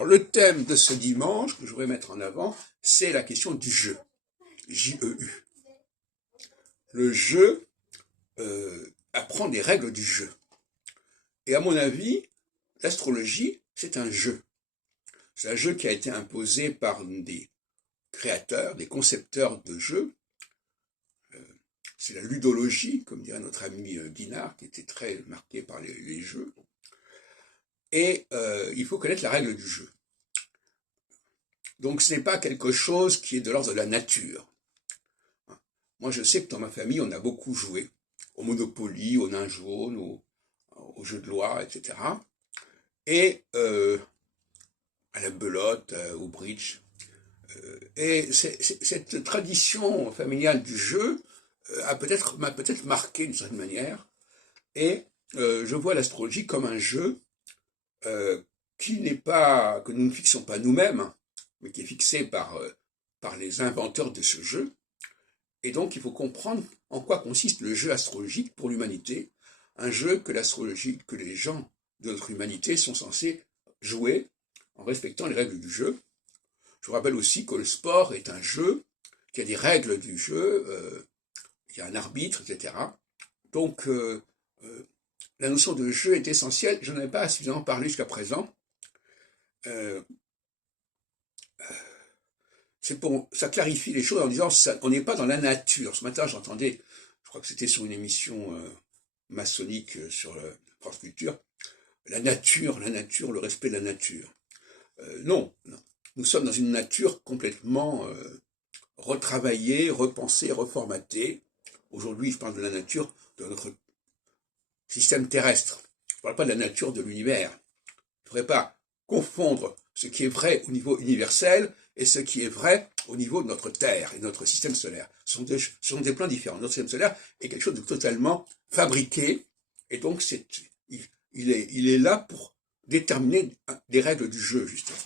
Alors, le thème de ce dimanche que je voudrais mettre en avant, c'est la question du jeu. J-E-U. Le jeu apprend les règles du jeu. Et à mon avis, l'astrologie, c'est un jeu. C'est un jeu qui a été imposé par des créateurs, des concepteurs de jeux. C'est la ludologie, comme dirait notre ami Guinard, qui était très marqué par les jeux. Et il faut connaître la règle du jeu. Donc ce n'est pas quelque chose qui est de l'ordre de la nature. Moi je sais que dans ma famille, on a beaucoup joué au Monopoly, au nain jaune, au jeu de loi, etc. Et à la belote, au bridge. Et cette tradition familiale du jeu m'a peut-être marqué d'une certaine manière. Et je vois l'astrologie comme un jeu que nous ne fixons pas nous-mêmes, mais qui est fixé par les inventeurs de ce jeu. Et donc, il faut comprendre en quoi consiste le jeu astrologique pour l'humanité, un jeu que les gens de notre humanité sont censés jouer en respectant les règles du jeu. Je vous rappelle aussi que le sport est un jeu, qu'il y a des règles du jeu, il y a un arbitre, etc. Donc, la notion de jeu est essentielle. Je n'en ai pas suffisamment parlé jusqu'à présent. Ça clarifie les choses en disant on n'est pas dans la nature. Ce matin, j'entendais, je crois que c'était sur une émission maçonnique sur France Culture, la nature, le respect de la nature. Non, nous sommes dans une nature complètement retravaillée, repensée, reformatée. Aujourd'hui, je parle de la nature de notre système terrestre. Je ne parle pas de la nature de l'univers. Il ne faudrait pas confondre ce qui est vrai au niveau universel et ce qui est vrai au niveau de notre Terre et de notre système solaire. Ce sont des plans différents. Notre système solaire est quelque chose de totalement fabriqué, et donc il est là pour déterminer des règles du jeu, justement.